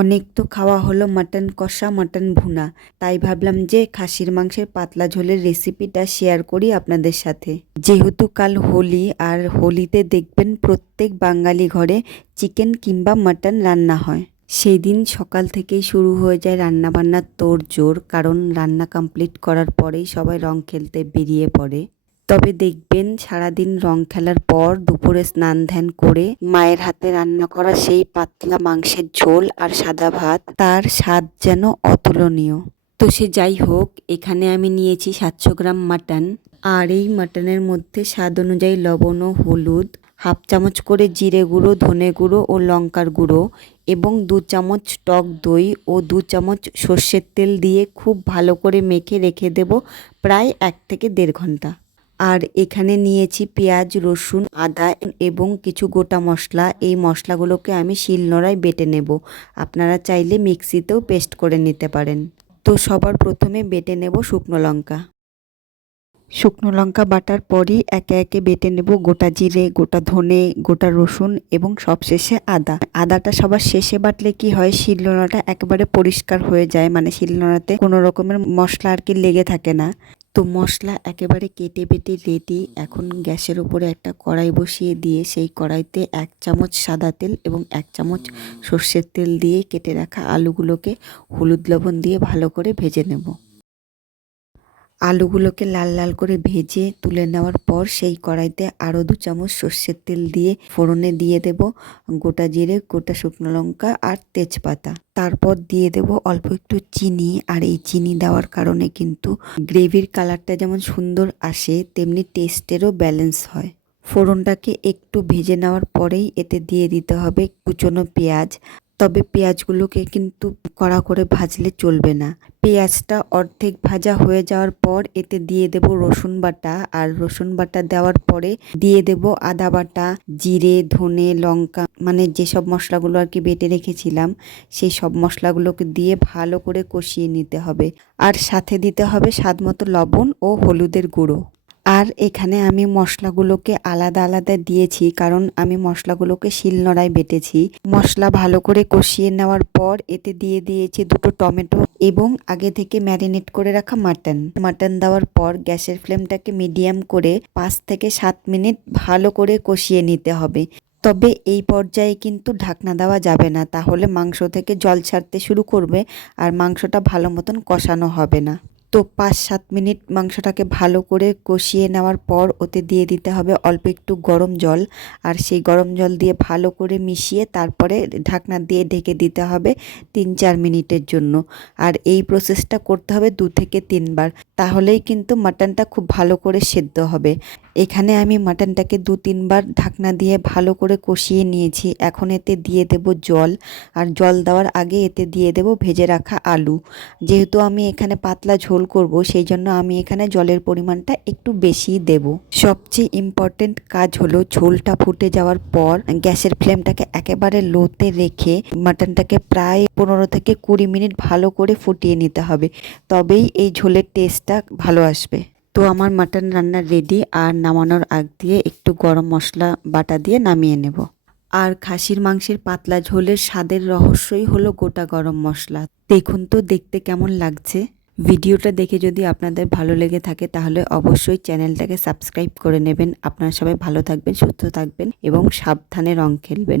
অনেক তো খাওয়া হলো মাটন কষা, মাটন ভুনা, তাই ভাবলাম যে খাসির মাংসের পাতলা ঝোলের রেসিপিটা শেয়ার করি আপনাদের সাথে। যেহেতু কাল হোলি, আর হোলিতে দেখবেন প্রত্যেক বাঙালি ঘরে চিকেন কিংবা মাটন রান্না হয়। সেই দিন সকাল থেকেই শুরু হয়ে যায় রান্নাবান্নার তোড়জোড়, কারণ রান্না কমপ্লিট করার পরেই সবাই রং খেলতে বেরিয়ে পড়ে। তবে দেখবেন সারাদিন রং খেলার পর দুপুরে স্নান ধ্যান করে মায়ের হাতে রান্না করা সেই পাতলা মাংসের ঝোল আর সাদা ভাত, তার স্বাদ যেন অতুলনীয়। তো সে যাই হোক, এখানে আমি নিয়েছি 700 গ্রাম মাটন। আর এই মাটনের মধ্যে স্বাদ অনুযায়ী লবণ ও হলুদ, হাফ চামচ করে জিরে গুঁড়ো, ধনে গুঁড়ো ও লঙ্কার গুঁড়ো এবং 2 চামচ টক দই ও 2 চামচ সর্ষের তেল দিয়ে খুব ভালো করে মেখে রেখে দেব প্রায় 1 থেকে 1.5 ঘন্টা। আর এখানে নিয়েছি পেঁয়াজ, রসুন, আদা এবং কিছু গোটা মশলা। এই মশলাগুলোকে আমি শিলনোড়ায় বেটে নেব। আপনারা চাইলে মিক্সিতেও পেস্ট করে নিতে পারেন। তো সবার প্রথমে বেটে নেব শুকনো লঙ্কা। শুকনো লঙ্কা বাটার পরই একে একে বেটে নেব গোটা জিরে, গোটা ধনে, গোটা রসুন এবং সবশেষে আদা। আদাটা সবার শেষে বাটলে কি হয়, শিলনোড়াটা একেবারে পরিষ্কার হয়ে যায়, মানে শিলনোড়াতে কোনো রকমের মশলা আর কি লেগে থাকে না। তো মশলা একেবারে কেটে বেটে রেডি। এখন গ্যাসের উপরে একটা কড়াই বসিয়ে দিয়ে সেই কড়াইতে 1 চামচ সাদা তেল এবং 1 চামচ সর্ষের তেল দিয়ে কেটে রাখা আলুগুলোকে হলুদ লবণ দিয়ে ভালো করে ভেজে নেব। আলুগুলোকে লাল লাল করে ভেজে তুলে নেওয়ার পর সেই কড়াইতে আরও 2 চামচ সর্ষের তেল দিয়ে ফোড়নে দিয়ে দেব গোটা জিরে, গোটা শুকনো লঙ্কা আর তেজপাতা। তারপর দিয়ে দেব অল্প একটু চিনি। আর এই চিনি দেওয়ার কারণে কিন্তু গ্রেভির কালারটা যেমন সুন্দর আসে, তেমনি টেস্টেরও ব্যালেন্স হয়। ফোড়নটাকে একটু ভেজে নেওয়ার পরেই এতে দিয়ে দিতে হবে কুচনো পেঁয়াজ। তবে পেঁয়াজগুলোকে কিন্তু কড়া করে ভাজলে চলবে না। পেঁয়াজটা অর্ধেক ভাজা হয়ে যাওয়ার পর এতে দিয়ে দেব রসুন বাটা। আর রসুন বাটা দেওয়ার পরে দিয়ে দেব আদা বাটা, জিরে, ধনে, লঙ্কা, মানে যেসব মশলাগুলো আর কি বেটে রেখেছিলাম সেই সব মশলাগুলোকে দিয়ে ভালো করে কষিয়ে নিতে হবে। আর সাথে দিতে হবে স্বাদ মতো লবণ ও হলুদের গুঁড়ো। আর এখানে আমি মশলাগুলোকে আলাদা আলাদা দিয়েছি, কারণ আমি মশলাগুলোকে শিলনোড়ায় বেটেছি। মশলা ভালো করে কষিয়ে নেওয়ার পর এতে দিয়ে দিয়েছি 2টো টমেটো এবং আগে থেকে ম্যারিনেট করে রাখা মাটন দেওয়ার পর গ্যাসের ফ্লেমটাকে মিডিয়াম করে 5 থেকে 7 মিনিট ভালো করে কষিয়ে নিতে হবে। তবে এই পর্যায়ে কিন্তু ঢাকনা দেওয়া যাবে না, তাহলে মাংস থেকে জল ছাড়তে শুরু করবে আর মাংসটা ভালো মতন কষানো হবে না। তো 5-7 মিনিট মাংসটাকে ভালো করে কষিয়ে নেওয়ার পর ওতে দিয়ে দিতে হবে অল্প একটু গরম জল। আর সেই গরম জল দিয়ে ভালো করে মিশিয়ে তারপরে ঢাকনা দিয়ে ঢেকে দিতে হবে 3-4 মিনিটের জন্য। আর এই প্রসেসটা করতে হবে 2 থেকে 3 বার, তাহলেই কিন্তু মাটনটা খুব ভালো করে সেদ্ধ হবে। এখানে আমি মাটনটাকে 2-3 বার ঢাকনা দিয়ে ভালো করে কষিয়ে নিয়েছি। এখন এতে দিয়ে দেব জল। আর জল দেওয়ার আগে এতে দিয়ে দেব ভেজে রাখা আলু। যেহেতু আমি এখানে পাতলা ঝোল করব, সেই জন্য আমি এখানে জলের পরিমাণটা একটু বেশিই দেব। সবচেয়ে ইম্পর্টেন্ট কাজ হলো ঝোলটা ফুটে যাওয়ার পর গ্যাসের ফ্লেমটাকে একেবারে লোতে রেখে মাটনটাকে প্রায় 15 থেকে 20 মিনিট ভালো করে ফুটিয়ে নিতে হবে, তবেই এই ঝোলের টেস্টটা ভালো আসবে। তো আমার মাটন রান্না রেডি। আর নামানোর আগ দিয়ে একটু গরম মশলা বাটা দিয়ে নামিয়ে নেব। আর খাসির মাংসের পাতলা ঝোলের স্বাদের রহস্যই হলো গোটা গরম মশলা। দেখুন তো দেখতে কেমন লাগছে। ভিডিওটা দেখে যদি আপনাদের ভালো লেগে থাকে তাহলে অবশ্যই চ্যানেলটাকে সাবস্ক্রাইব করে নেবেন। আপনারা সবাই ভালো থাকবেন, সুস্থ থাকবেন এবং সাবধানে রং খেলবেন।